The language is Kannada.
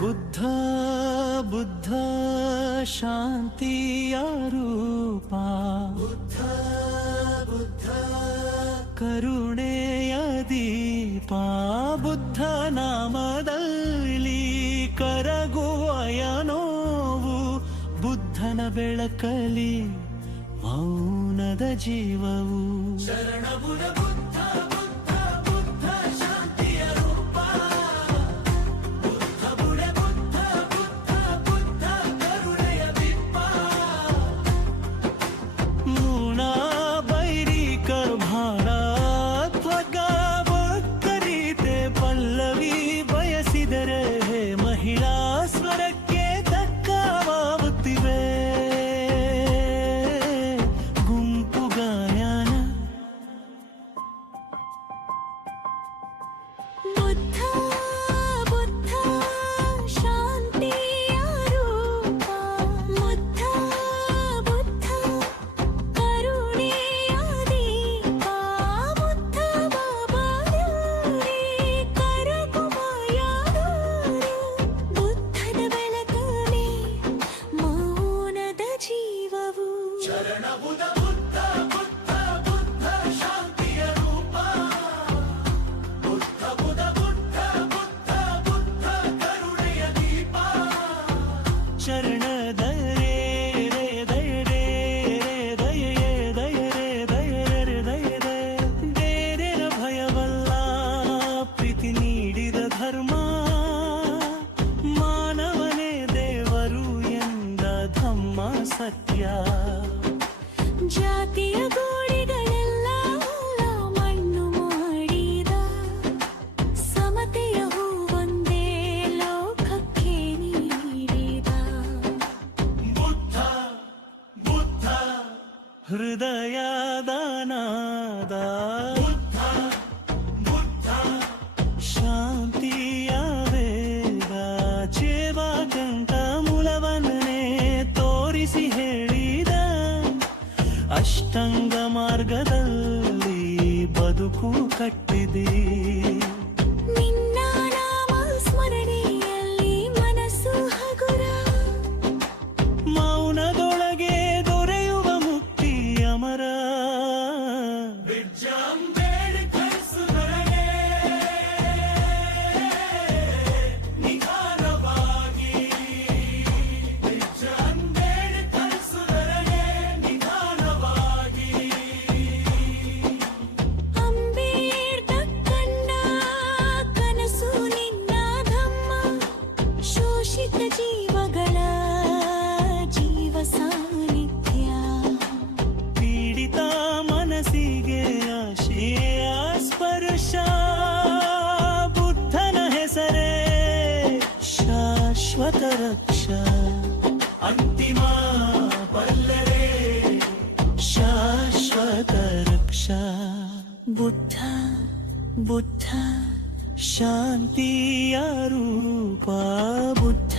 ಬುದ್ಧ ಬುದ್ಧ ಶಾಂತಿಯ ರೂಪ, ಬುದ್ಧ ಬುದ್ಧ ಕರುಣೆಯ ದೀಪ. ಬುದ್ಧ ನಾಮದಲ್ಲಿ ಕರಗುವಯ ನೋವು, ಬುದ್ಧನ ಬೆಳಕಲಿ ಮೌನದ ಜೀವವು. ಶರಣಬುಡ ಬುದ್ಧ ಬುದ್ಧ ಬುದ್ಧ ಶಾಂತಿಯ ರೂಪ, ಬುದ್ಧ ಬುಡ ಬುದ್ಧ ಬುದ್ಧ ಬುದ್ಧ ಕರುಣೆಯ ದೀಪ. ಮೂಣ ಬೈರಿಕ ಭಾರತ್ವಗ ಭಕ್ತರೀತೆ ಪಲ್ಲವಿ ಬಯಸಿದರೆ ಮಹಿಳಾ ಸ್ವರಕ್ಕೆ ತಕ್ಕವಾಗುತ್ತಿವೆ. ಗುಂಪು ಗಾಯನ ಬುದ್ಧ ಬುದ್ಧ ಶಾಂತಿಯ ರೂಪ, ಬುದ್ಧ ಬುದ್ಧ ಕರುಣೆಯ ದೀಪ. ಬುದ್ಧ ಬಾಬಾರೇ ಕರಗುವಯಾರು, ಬುದ್ಧನ ಬೆಳಕಲ್ಲಿ ಮೌನದ ಜೀವವು. ಶರಣಬುದ ಬುದ್ಧ ಬುದ್ಧ ಬುದ್ಧ ಶಾಂತಿಯ ರೂಪ, ಬುದ್ಧ ಬುಧ ಬುದ್ಧ ಬುದ್ಧ ಬುದ್ಧ ಕರುಣೆಯ ದೀಪ. ಶರಣದರೇ ರೇ ದಯ ರೇ ದಯ ದಯ ರೇ ದಯ ರೇ ದಯ ರೇ. ಬೇರೆರ ಭಯವಲ್ಲ ಪ್ರೀತಿ ನೀಡಿದ ಧರ್ಮ, ಮಾನವನೇ ದೇವರು ಎಂದ ಧಮ್ಮ ಸತ್ಯ. ಜಾತಿಯ ಗೋಡೆಗಳೆಲ್ಲ ಮಣ್ಣು ಮಾಡಿದ, ಸಮತೆಯ ಹೂವೊಂದೇ ಲೋಕಕ್ಕೆ ನೀಡಿದ. ಬುದ್ಧ ಬುದ್ಧ ಹೃದಯದಾನಾದ, ಬುದ್ಧ ಬುದ್ಧ ಶಾಂತಿಯ ವೇದ. ಜೀವಕಂಠ ಮೂಲವನ್ನೇ ತೋರಿಸಿ ಹೇಳಿದ, ಅಷ್ಟಾಂಗ ಮಾರ್ಗದಲ್ಲಿ ಬದುಕು ಕಟ್ಟಿದೆ. ನಿನ್ನ ನಾಮ ಸ್ಮರಣೆಯಲ್ಲಿ ಮನಸ್ಸು ಹಗುರ, ಮೌನದೊಳಗೆ ದೊರೆಯುವ ಮುಕ್ತಿ ಅಮರ. ಅಂಬೇಡ್ಕರ್ ಸುಧರೆಗೆ ನಿಧಾನವಾಗಿ, ಅಂಬೇಡ್ಕರ್ ಸುಧರೆಗೆ ನಿಧಾನವಾಗಿ. ಅಂಬೇಡ್ಕರ್ ಕಂಡ ಕನಸು ನಿನ್ನ ಧಮ್ಮ, ಶೋಷಿತ ಜೀವಗಳ ಜೀವ ಸಾನ್ನಿಧ್ಯ. ಪೀಡಿತ ಮನಸ್ಸಿಗೆ ಆಶೆಯ ಸ್ಪರ್ಶ, ಬುದ್ಧನ ಹೆಸರೇ ಶಾಶ್ವತ ರಕ್ಷ. ಅಂತಿಮ ಬಲ್ಲರೇ ಶಾಶ್ವತ ರಕ್ಷ. ಬುದ್ಧ ಬುದ್ಧ ಶಾಂತಿಯ ರೂಪ, ಬುದ್ಧ